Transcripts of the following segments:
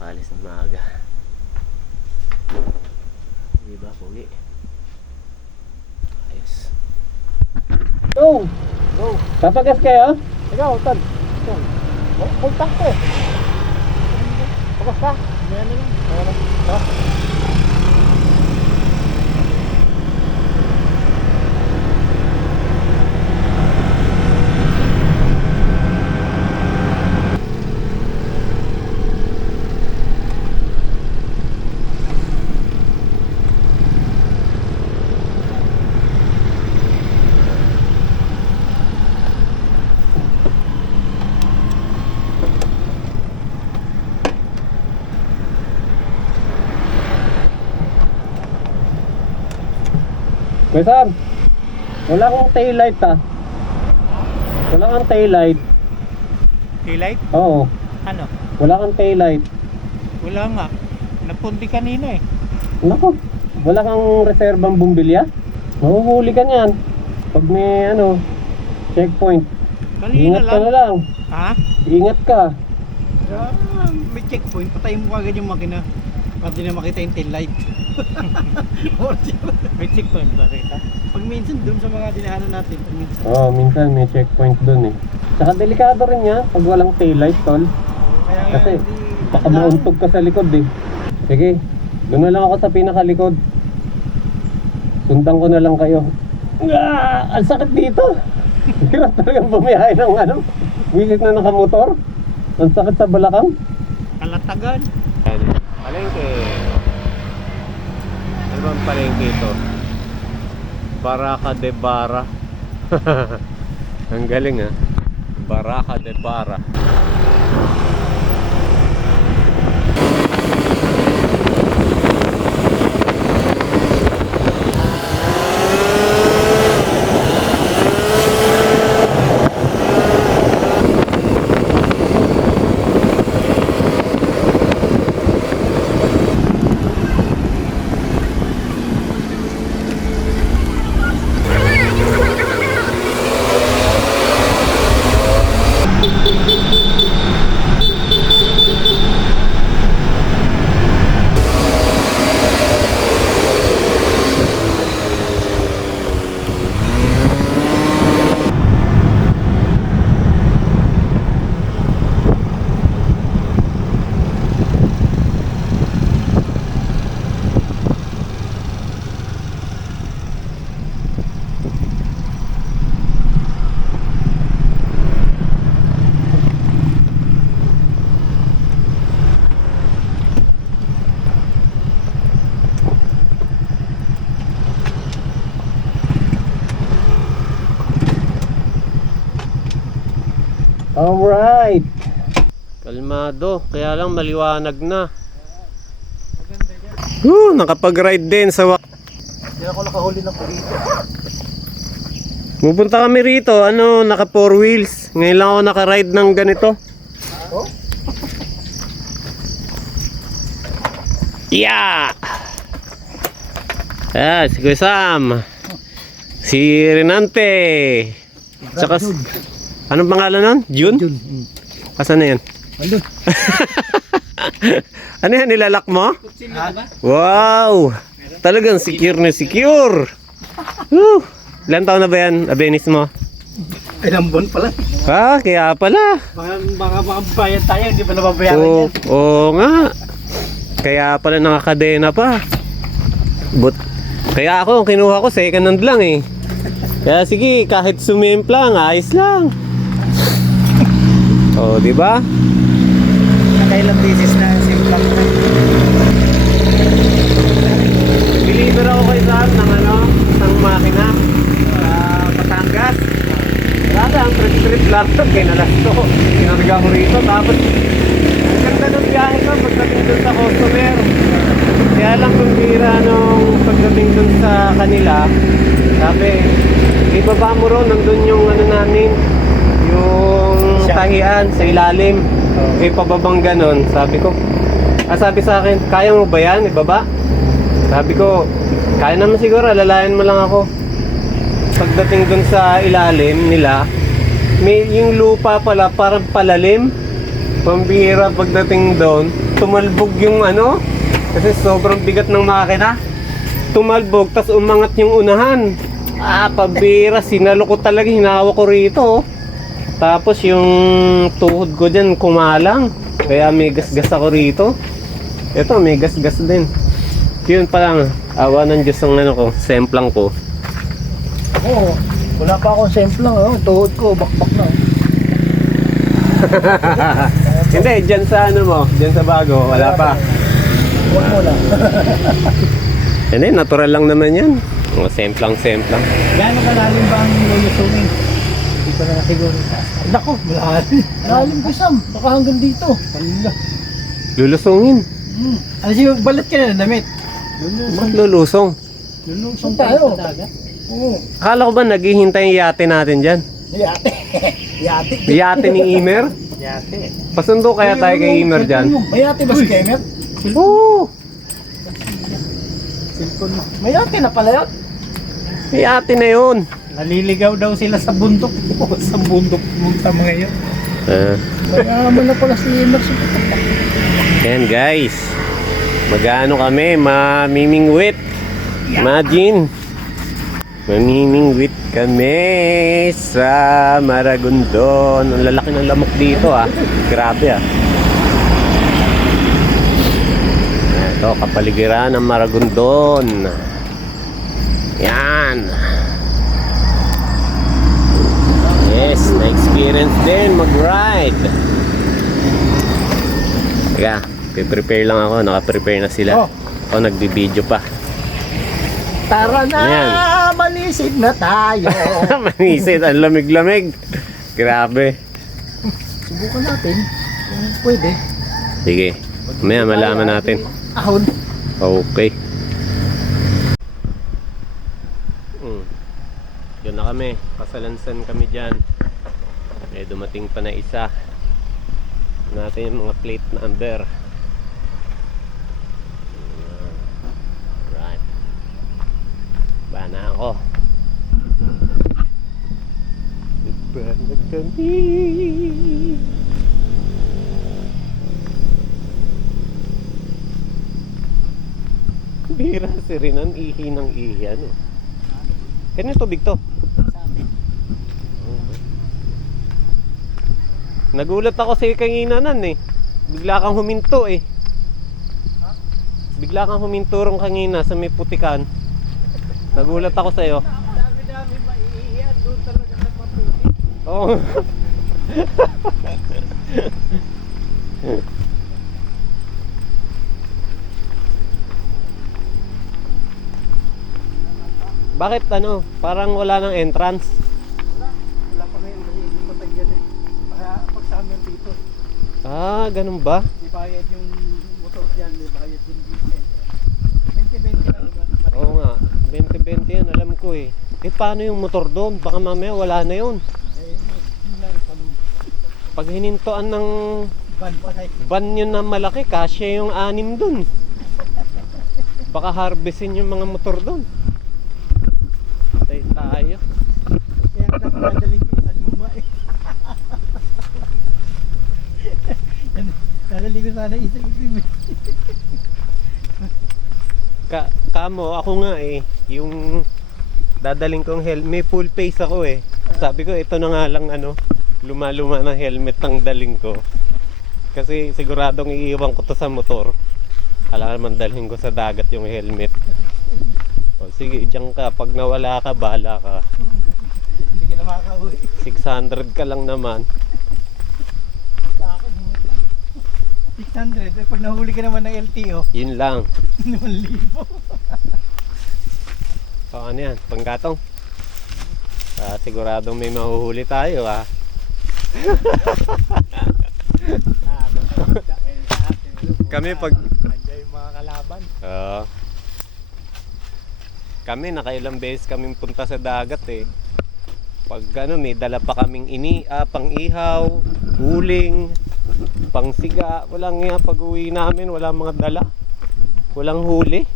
makaalis ng maaga. Diba, pogi? Ayos. Go! Go! Papagas kayo? Ikaw, Tad. Full tank ko eh. Pagas ka? Ayan na lang. Tara. Kuya Sam, wala akong taillight ah. Wala kang taillight. Taillight? Oo, Ano? wala kang taillight. Wala nga. Napundi kanina eh. Nako, wala kang reserbang bumbilya? Mahuhuli ka niyan. Pag may checkpoint. Kanina Ingat ka na lang. Ha? Ingat ka. May checkpoint. Patayin mo agad yung makina. Para di na makita yung taillight. May checkpoint ba rito? Pag minsan dun sa mga dinahanan natin. Pag minsan. Oo, minsan may checkpoint dun eh. Saka delikado rin yan pag walang taillight, tol. Kaya nga, Kasi hindi- baka mauntog ka sa likod eh. Sige, doon na lang ako sa pinakalikod. Sundan ko na lang kayo. Ang sakit dito. Hirap talagang bumiyahe ng wisit na nakamotor. Ang sakit sa balakang. Kalatagan. Palengke. Ano bang palengke ito? Baraka de Bara. Ang galing ah. Baraka de Bara. Alright. Kalmado, kaya lang maliwanag na. Nakapag-ride din sa Hindi ako nakahuli ng pulito. Pupunta kami rito, naka 4 wheels. Ngayon lang ako naka-ride ng ganito. Oh? Yeah! Si Kuya Sam. Si Renante. Tsaka anong pangalan nun? June? Asan na yan? Andun. Ano yan, nilalak mo? Ha? Wow! Talagang secure na secure. Woo! Ilan taon na ba yan, Abenis mo? Ilang buwan pala. Kaya pala. Baka bayan tayo. Hindi pa nababayaran Oo, yan. oo nga. Kaya pala nakakadena pa. Kaya ako, kinuha ko second hand lang eh. Kaya sige, kahit sumimplang, ayos lang. Oh, di ba? Nakailang beses na simplang na. Believer ako kay Sam ng makina sa Batangas. Wala lang, trip lang ito, kinalasto. Kinarga ko rito, tapos ang ganda ng biyahe ko pagdating dun sa customer. Kaya lang kung bira nung pagdating dun sa kanila, sabi, ibaba mo ron, nandun yung namin, yung tahian sa ilalim. May pababang ganon. Sabi ko, sabi sa akin, kaya mo ba yan, ibaba? Sabi ko, kaya naman siguro, lalayan mo lang ako. Pagdating dun sa ilalim nila, may yung lupa pala parang palalim. Pambihira pagdating doon, tumalbog yung ano, kasi sobrang bigat ng makina. Tumalbog, tas umangat yung unahan. Pambihira, sinalo ko talaga, hinawa ko rito. Tapos yung tuhod ko dyan kumalang, kaya may gasgas ako rito. Ito, may gasgas din. Yun pa lang, awa ng Diyos ang ano ko, semplang ko. Oo. Wala pa akong semplang. Tuhod ko, bakbak na. Hindi, dyan sa ano mo, dyan sa bago, wala pa. Huwag mo lang. Hindi, natural lang naman yan. Semplang. Gano'ng kalalim ba ang lulusungin? Hindi ko na nasiguro. Naku, malalim. Malalim ko, Sam. Baka hanggang dito. Kanila. Lulusungin. Ano siya, balat ka na ng damit? Ba't lulusong? Lulusong tayo. Sa dagat? Oo. Akala ko ba naghihintay yung yate natin dyan? Yate. Yate. Yate ni Imer? Yate. Pasundo kaya tayo kay Imer dyan? May yate ba si Kemer? Oo! Cellphone mo. May yate na pala yun. May yate na yun. Naliligaw daw sila sa bundok. Sa bundok sa mga yun. Mayaman na pala si Emer. Yan guys. Mag-ano kami, mamimingwit. Imagine. Mamimingwit kami sa Maragondon. Ang lalaki ng lamok dito Grabe Ito, kapaligiran ng Maragondon. Yan. Yes, na-experience din mag-ride. Teka, prepare lang ako. Naka-prepare na sila. Ako nagbibideo pa. Tara na, Ayan. malisid na tayo. Manisid, ang lamig-lamig. Grabe. Subukan natin kung pwede. Sige, mamaya malaman natin. Ahon. Okay. Yun na kami, pasalansan kami dyan. Dumating pa na isa. Natin yung mga plate number. Right. Ba na ako. Iba na kami. Bira si Rinan, ihi ng ihi Kanino tubig to? Nagulat ako sa kanginanan Bigla kang huminto Bigla kang huminto rong kanina sa may putikan. Nagulat ako sa iyo. Dami-dami maiiyan doon talaga sa matuloy. Oo. Bakit parang wala ng entrance? Wala pa ngayon kasi hindi matagyan Kaya pag summer dito, Ganun ba? ibayad yung motor dyan, ibayad yung dito. 20-20 lang ba? Oo nga, 20-20 yan, alam ko paano yung motor doon? Baka mamaya wala na yun. Yun lang tanong. Pag hinintoan ng Ban pa kayo. van yun na malaki, kasya yung 6 doon. Baka harvestin yung mga motor doon. Patay tayo. Kaya dapat nadaling ko sa luma Nadaling ko sana isa-isip Kamo, ako nga yung dadaling kong helmet, may full face ako Sabi ko, ito na nga lang luma-luma na helmet ang daling ko. Kasi siguradong iiwan ko to sa motor. Kailangan naman dalhin ko sa dagat yung helmet. Sige, diyan ka. Pag nawala ka, bahala ka. Hindi ka na makakauwi. 600 ka lang naman. Sa akin, hindi lang 600, pag nahuli ka naman ng LTO, Yun lang. 1,000. Ano yan? Panggatong? Siguradong may mahuhuli tayo Kami pag Andiyan yung mga kalaban. Kami nakailang beses kaming punta sa dagat Pag may dala pa kaming pang-ihaw, huling, pang-siga. Walang pag uwi namin, walang mga dala. Walang huli.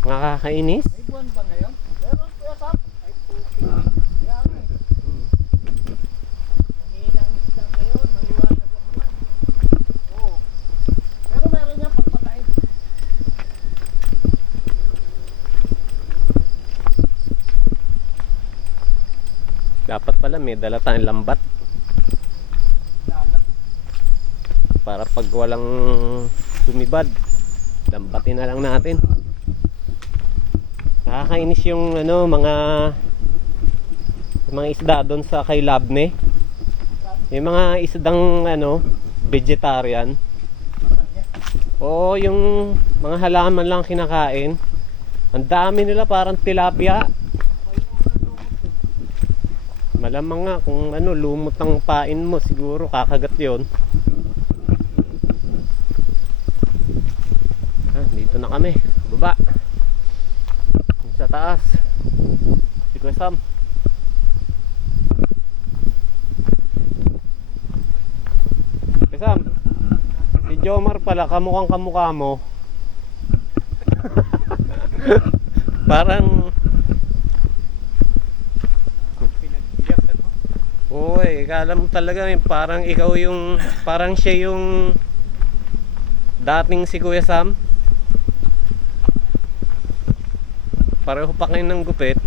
Nakakainis. May buwan ba ngayon? Meron kuya Sap. Ay puti. Kaya nga Mahina ang isda ngayon. may dala tayong lambat. Para pag walang sumibad, lambatin na lang natin. Nakakainis yung ano, mga isda doon sa kay Labne. Yung mga isdang ano, vegetarian. Oo, yung mga halaman lang kinakain. Ang dami nila, parang tilapia. Malamang nga kung ano, lumot ang pain mo, siguro kakagat yon. Dito na kami, baba sa taas. Si Kuya Sam. Kuya Sam, si Jomar pala, kamukhang kamukha mo. Parang Uy, kala mo talaga parang ikaw yung, parang siya yung dating si Kuya Sam. Pareho pa kayo ng gupit.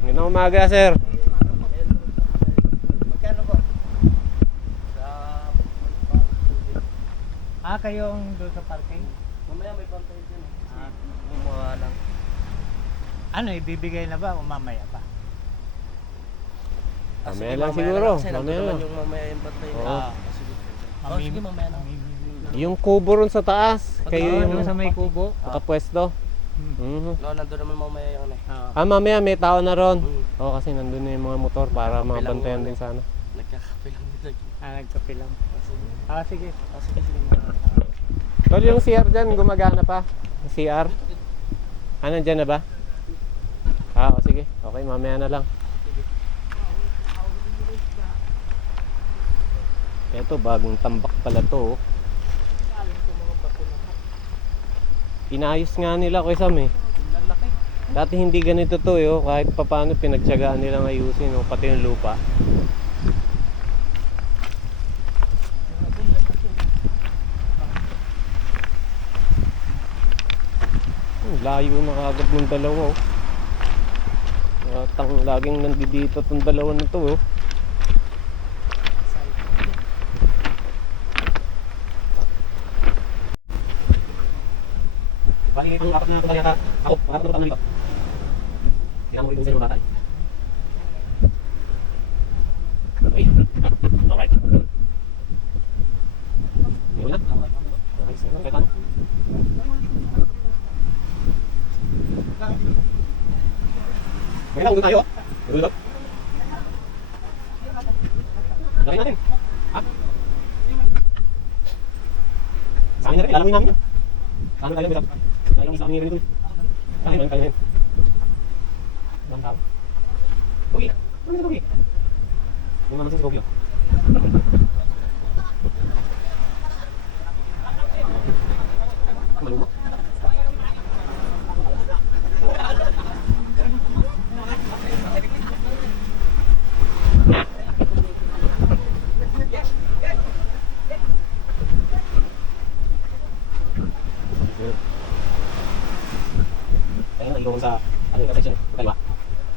Magandang umaga, sir. Magkano po? Kayong doon sa parking? Mamaya may pantay dyan. Bumuha lang. Ano, ibibigay na ba o mamaya pa? Mamaya lang siguro. Mamaya lang. Yung mamaya yung pantay. Oo. Sige, mamaya lang. Yung kubo ron sa taas. Kayo yung doon sa may kubo. nakapwesto. No, nandun naman mamaya yung Mamaya may tao na ron. Oo, kasi nandun na yung mga motor para mabantayan din sana. nagkakape lang nila. Nagkape lang. Sige. Sige. Tol, yung CR dyan, gumagana pa? Yung CR? Nandyan na ba? Sige. Okay, mamaya na lang. Ito, bagong tambak pala to. Inayos nga nila Kuya Sam eh. Dati hindi ganito to kahit papaano pinagtiyagaan nilang ayusin pati yung lupa. Layo na kagad ng dalawa laging nandito tong dalawa na to Bali ang apat na pala ako, para to nito. Kailangan mo ito sa batay. Okay. Alright. Yun na. Okay, sige. Okay, Magandang ulit tayo. Magandang. Laki natin. Sa akin na rin, lalamuin namin yun. Lalo tayo, Kuya Sam. Kailang isa kami rin ito. Kaya rin. Ilang tao. Kogi. Ano ito, Kogi? Yung naman si Kogi. Maluma. Ayun, sa section. Kaliwa.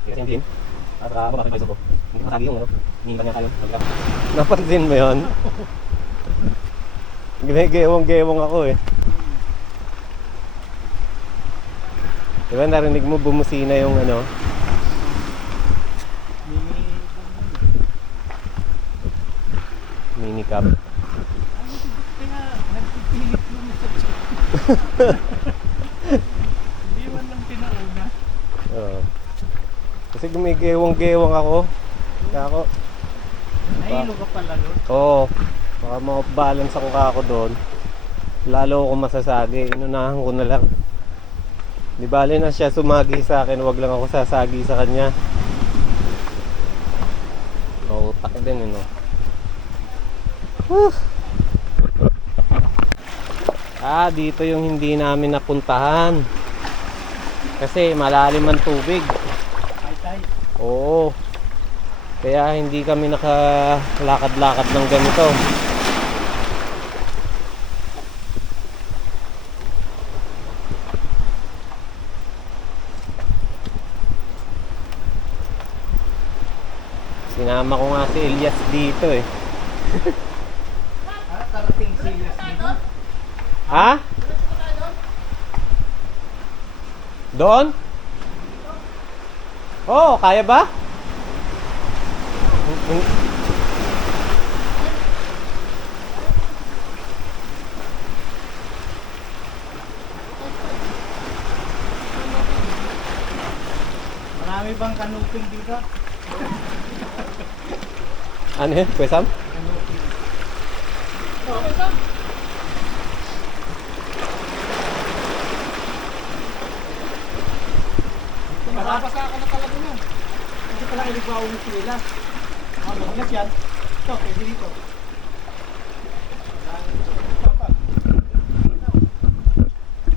Kasi yung team. Sa baba may ko. Hindi masagi yung hinihintay niya tayo. Napansin mo yun? Gewong ako Diba narinig mo bumusina yung mini cab. Kaya nagpipilit mo sa Hindi man lang pinauna. Kasi gumigewong ako. Kaya ako. Nahilo ka pala doon? Oo. Baka ma-off balance ako doon. Lalo ako masasagi. Inunahan ko na lang. Di bale na siya sumagi sa akin. Huwag lang ako sasagi sa kanya. Utak din dito yung hindi namin napuntahan. Kasi malalim ang tubig. Oo. Kaya hindi kami nakalakad-lakad ng ganito. Sinama ko nga si Elias dito eh. Karating serious dito. Ha? Doon? Oo, kaya ba? Marami bang kanuping dito? Ano yun, Kuya Sam? Mababasa ka na talaga nun. Hindi pala kayo nagbaawang sila. Magulas yan. Ito, pwede dito.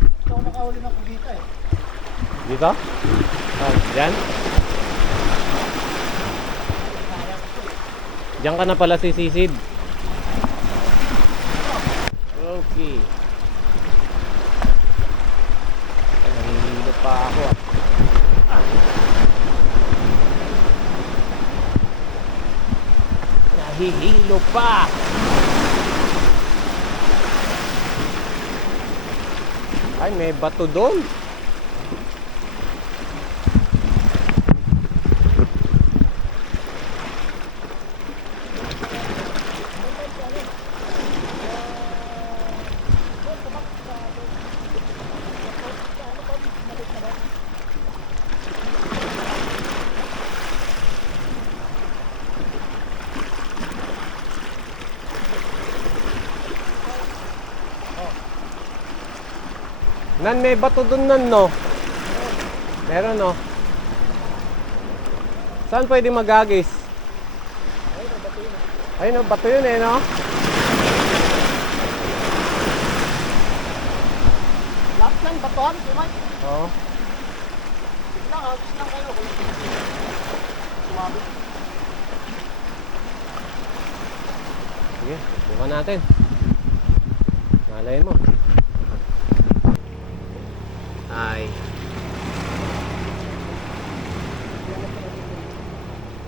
Ito ako nakahuli ng kugita eh. Dito? Oh, dyan? Diyan ka na pala sisisid. Okay. Ay, nahihilo pa ako ah. Nahihilo pa! Ay, may bato doon. Nan, may bato doon nan, no? Meron, no? Saan pwede magagis? Ayun, no, bato yun eh, no? Lahat yan, batuan, kumay. Oo. Lang, agos lang kayo. Sumabit. Sige, bukan natin. Malay mo. Ay.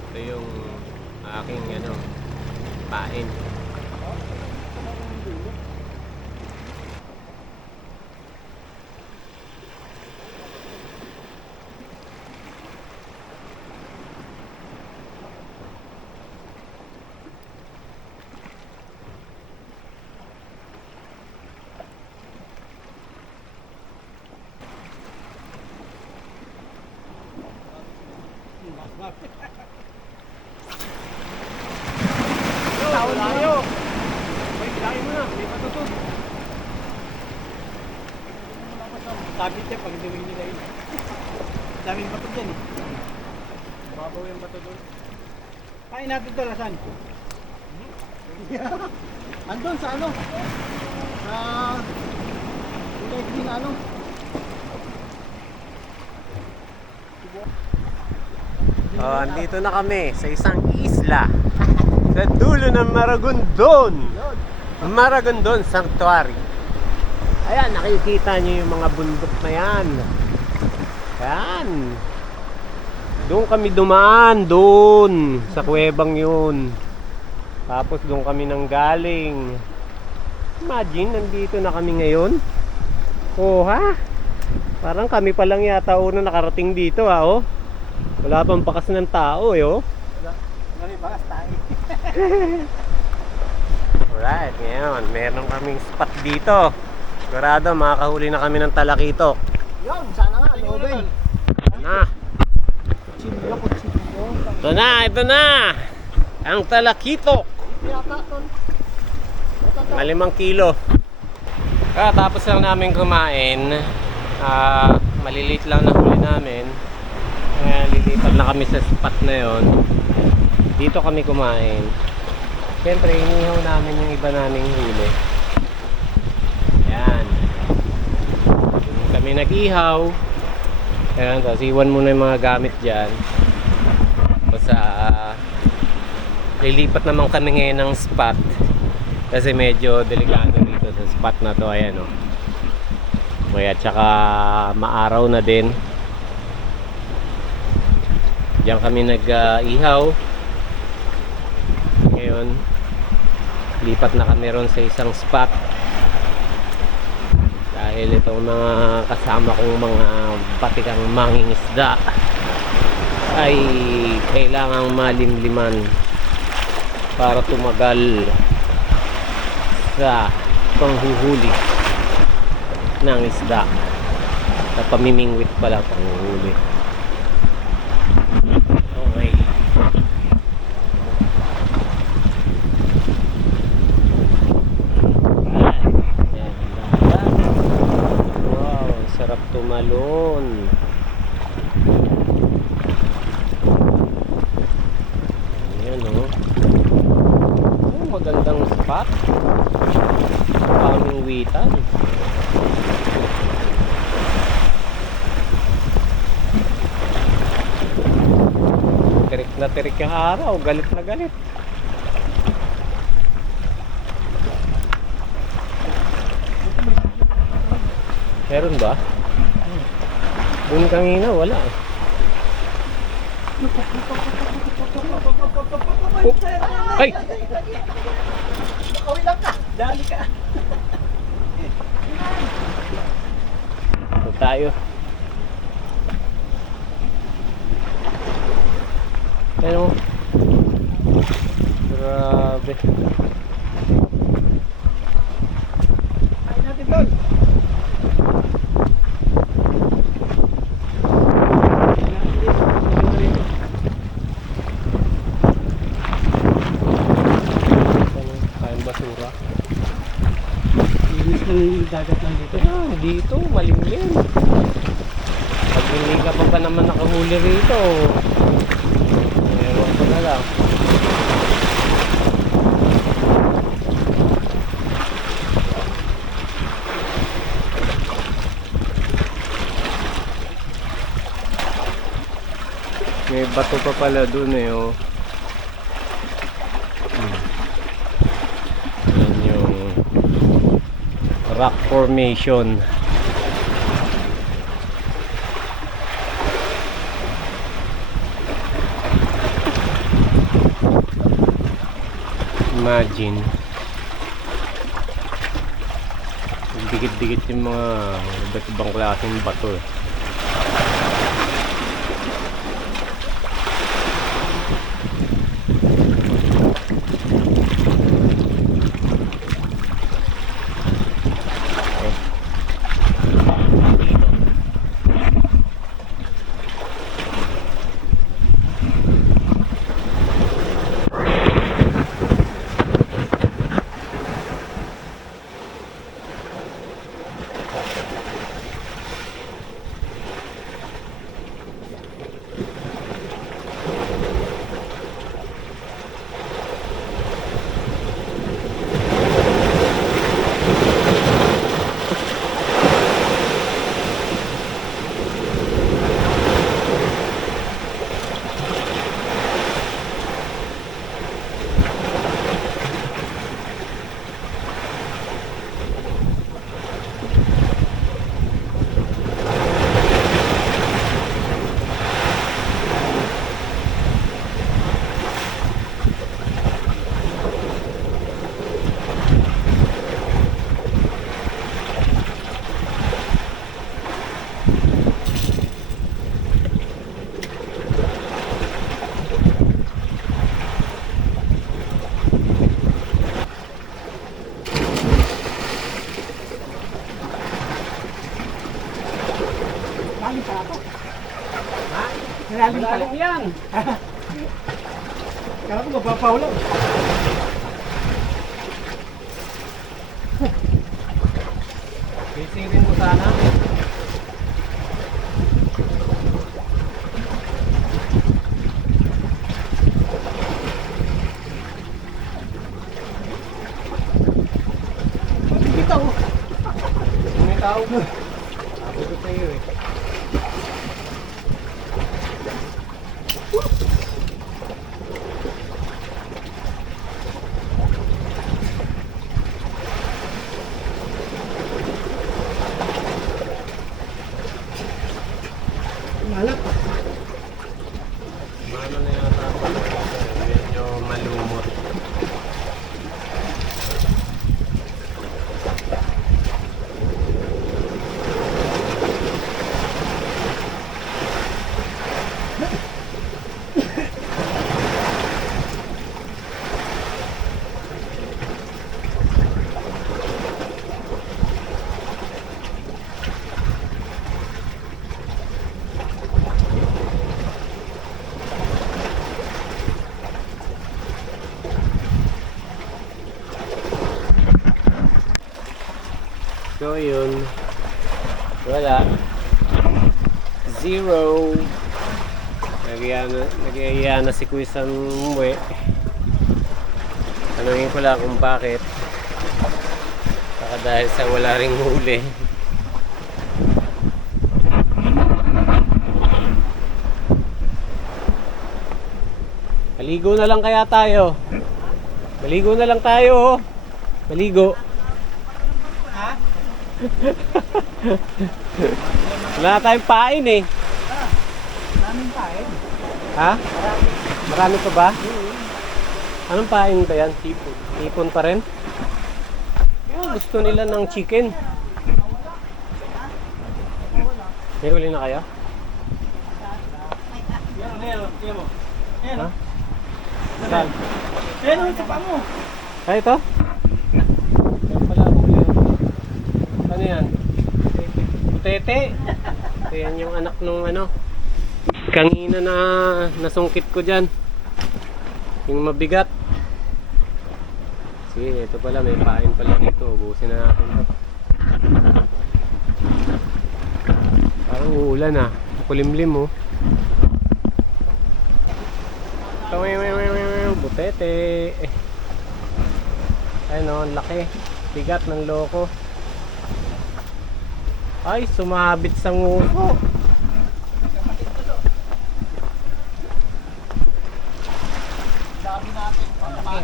Ito yung aking pain. Layo! May bilangin mo na, may patutog. Sabit yan pag hindi nila yun. Daming bato dyan eh. Babaw yung bato doon. Kain natin ito, lasan. Andun sa ano? Sa... Kulay green ano? Oh, andito na kami sa isang isla. Sa dulo ng Maragondon. Maragondon Sanctuary. Ayan, nakikita niyo yung mga bundok na yan. Ayan. Doon kami dumaan, doon. Sa kuwebang yun. Tapos doon kami nang galing. Imagine, nandito na kami ngayon. Oh, ha? Parang kami pa lang yata una nakarating dito, ha, oh. Wala pang pakas ng tao, eh, oh. Ngayon bakas tayo. Alright, ngayon, meron kaming spot dito. Sigurado, makakahuli na kami ng talakitok. Yun, sana nga, loobin. Na, Kutsilyo, kutsilyo. ito na! Ang talakitok! Pinataton. 5 kilo. Tapos lang namin kumain. Maliliit lang na huli namin. Kaya lilipat na kami sa spot na yon. Dito kami kumain. Siyempre, inihaw namin yung iba naming huli. Ayan. Doon kami nag-ihaw. Ayan, tapos iwan muna yung mga gamit dyan. Tapos lilipat naman kami ngayon ng spot. Kasi medyo delikado dito sa spot na to. Ayan, oh. Kaya tsaka maaraw na din. Diyan kami nag-ihaw. Ngayon, lipat na kami ron sa isang spot. Dahil itong mga kasama kong mga batikang mangingisda ay kailangang malimliman para tumagal sa panghuhuli ng isda. Sa pamimingwit pala panghuhuli. Okay. Wow, sarap tumalon. Ayan o. Oh, magandang spot. Pamingwitan. Tirik na tirik yung araw, galit na galit. Meron ba? Doon kanina, wala eh. Oh, ay! Uwi lang ka. Dali ka. Ito tayo. Ano? Grabe. Kain natin doon. Kain basura. Inis ng dagat lang dito. Ah, dito, malimlim. Pag hindi ka pa naman nakahuli rito, ewan ko na lang. May bato pa pala dun eh, oh. Yan yung rock formation. Imagine, dikit-dikit yung mga iba't ibang klaseng bato eh. Lalim pa ako. Ha? Lalim pa. Malalim yan! Kaya ko mapapaulang. Sisirin mo sana. Bitaw. May tao mo. Ako ko sa'yo eh. Malap. Mano na yata. Medyo malumot. So yun. Wala. Zero. Nag-iaya na si Kuya sa umuwi. Tanungin ko lang kung bakit. Baka dahil sa wala ring huli. Maligo na lang kaya tayo. Maligo na lang tayo. Oh. Maligo. Ha? Wala na tayong pain eh. Daming pain. Ha? Marami pa ba? Anong pain ba yan? Hipon. Hipon pa rin? Gusto nila ng chicken. May huli na kayo? Ayan. Ha? Saan? Ayan, sa pa mo. Ay, ito? Yan pala huli. Ano yan? Putete. Ito yan yung anak nung ano. Kanina na nasungkit ko dyan. Yung mabigat. Sige, ito pala may pain pala dito. Ubusin na natin ito. Parang uulan ah. Kulimlim oh. Butete. Ayun oh, ang laki. Bigat ng loko. Ay, sumabit sa nguso.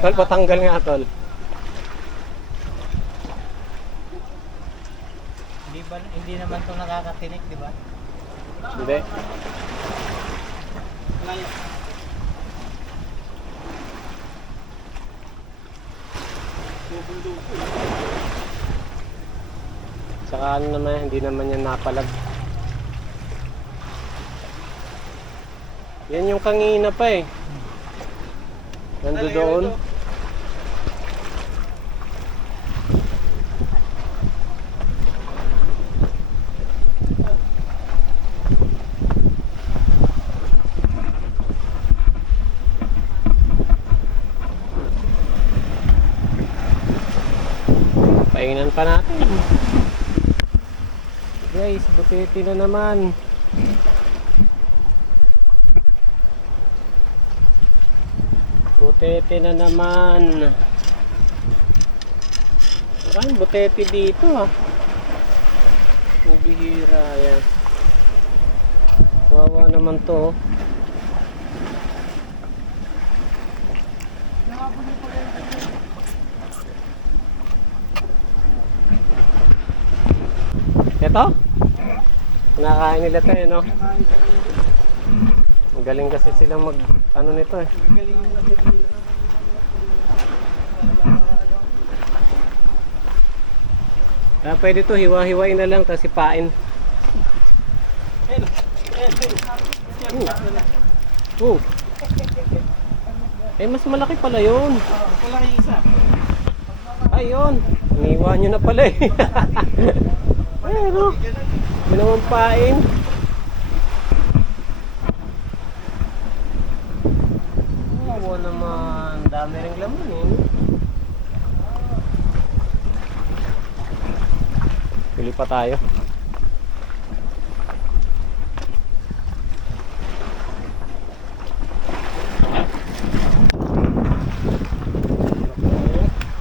Tol, patanggal nga tol. Hindi naman to nakakatinik, di ba? Hindi. Tsaka ano naman, hindi naman yan napalag. Yan yung kanina pa eh. Nando doon. Pahingan pa natin. Guys, butete na naman. Butete na naman. Maraming butete dito ah. Ang bihira yan. Kawawa naman to. Ito? Kinakain nila ito eh, no? Magaling kasi silang mag ano nito eh. Kaya pwede to, hiwa-hiwain na lang tapos ipain. Eh mas malaki pala yun. Wala kayo isa. Ayun, iniwa nyo na pala eh. Ayun, yun naman pain. Oo naman, dami ring laman eh. Pili pa tayo.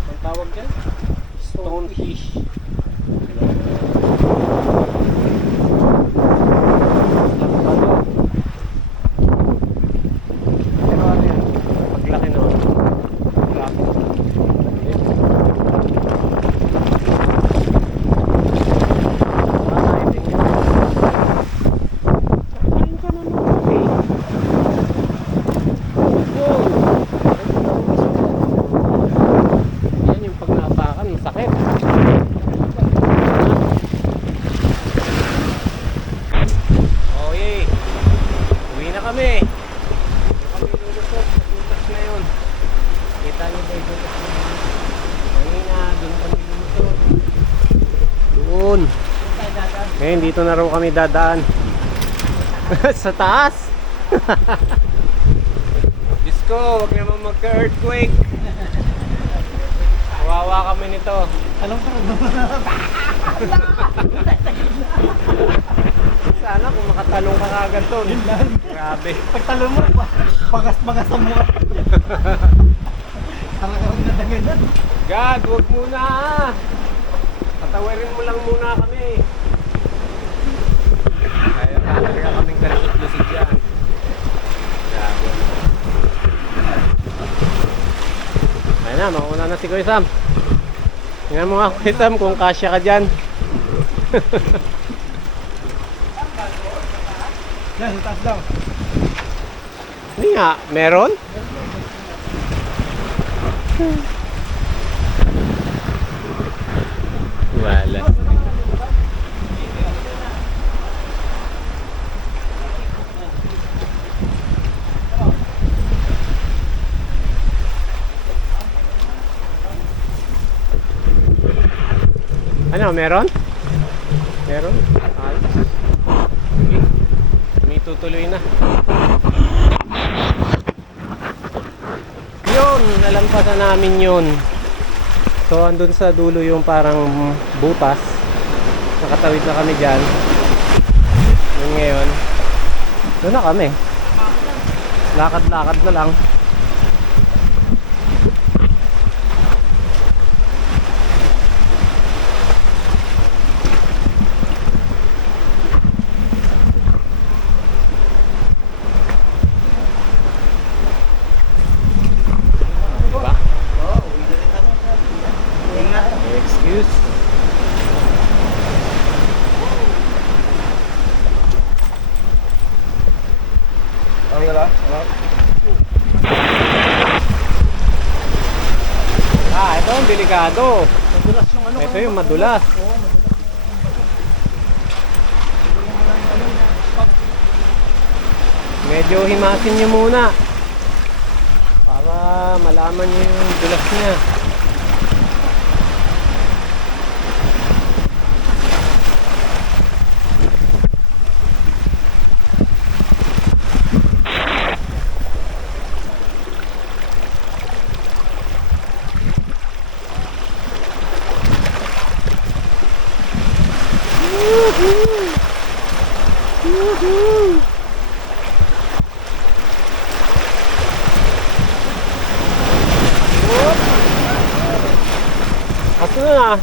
Ang tawag dyan? Stonefish. Pero ano yan? Paglaki naman. Laki. Yan yung pag naapakan, masakit. Okay. Uwi na kami. Hindi kami lulusot. Lulusot na yun. Kita nyo ba yung lulusot na yun? Kanina, doon kami lulusot. Doon. Ngayon, dito na raw kami dadaan. Sa taas. Diyos ko, huwag naman magka-earthquake. Kawawa kami nito. Alam ko rin. Sana kung makatalong ka agad doon. Grabe. Pagtalo mo, bagas-bagas ang mukha. Harang ka rin na ganyan. God, huwag muna. Patawarin mo lang muna kami. Kaya talaga kaming kalusot-lusot yan. Grabe. Ayun na, mauna na si Kuya Sam. Tingnan mo nga Kuya Sam kung kasya ka dyan. Yan, taas daw. Hindi nga, meron? Wala. Ano, meron? Meron? Ayos. Sige. May tutuloy na. Yun, nalampasan namin yun. So, andun sa dulo yung parang butas. Nakatawid na kami dyan. Yun ngayon. Doon na kami. Lakad-lakad na lang. Diba? Excuse. Okay ka lang? Ito ang delikado. Madulas yung ano. Ito yung madulas. Medyo himasin nyo muna para malaman nyo yung dulas niya. Ato na.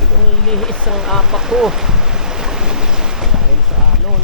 Lumilihis ang apa ko. Dahil sa alon.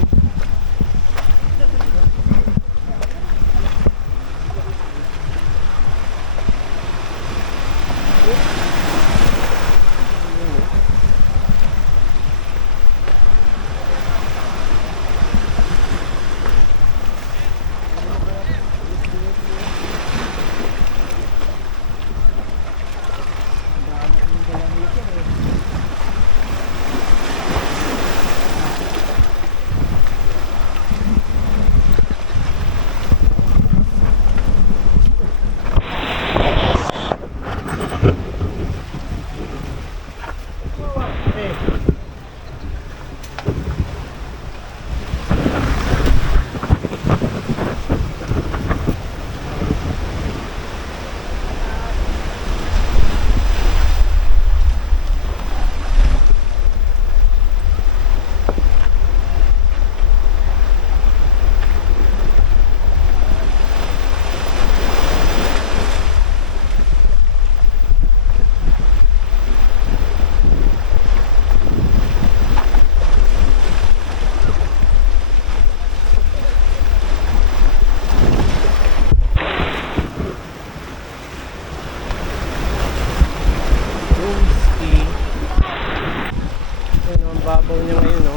Babaw niya ngayon, no?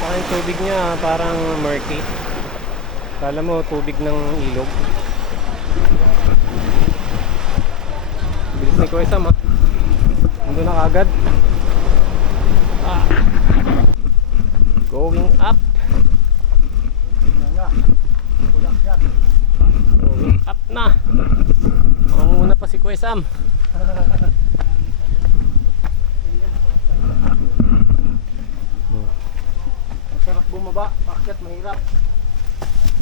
Saka yung tubig niya parang murky. Kala mo tubig ng ilog. Bilis ni Kuya Sam, ha? Nandun na kagad. Going up. Going up na. Manguna pa si Kuya Sam. Sarap bumaba, pakyat mahirap.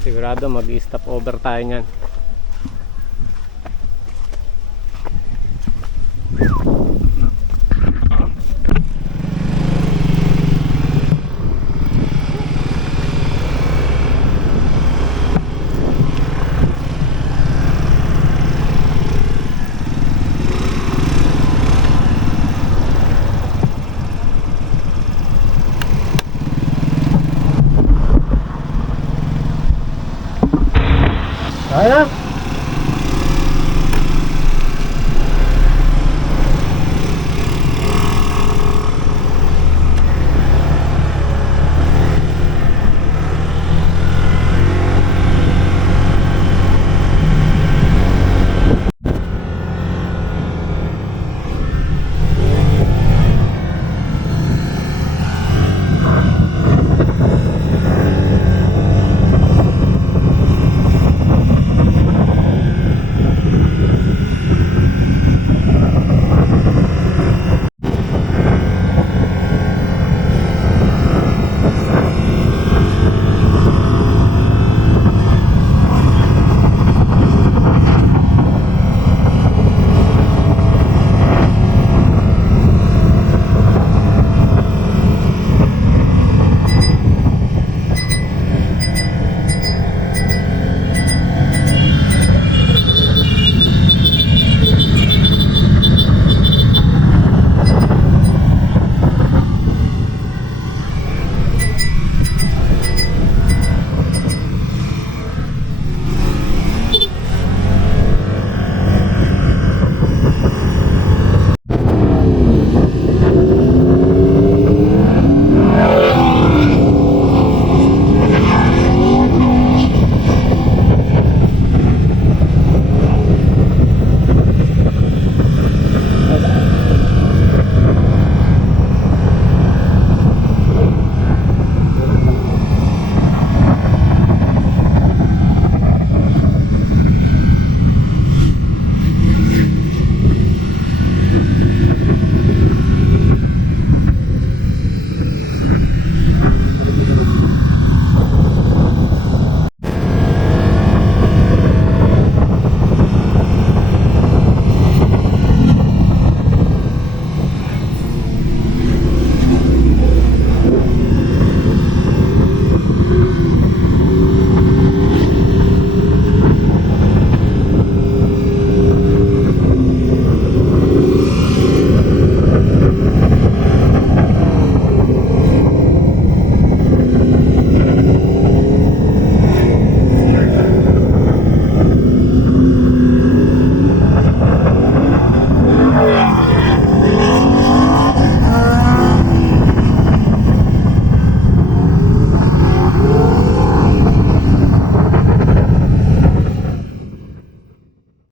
Sigurado mag-stop over tayo niyan. Okay na?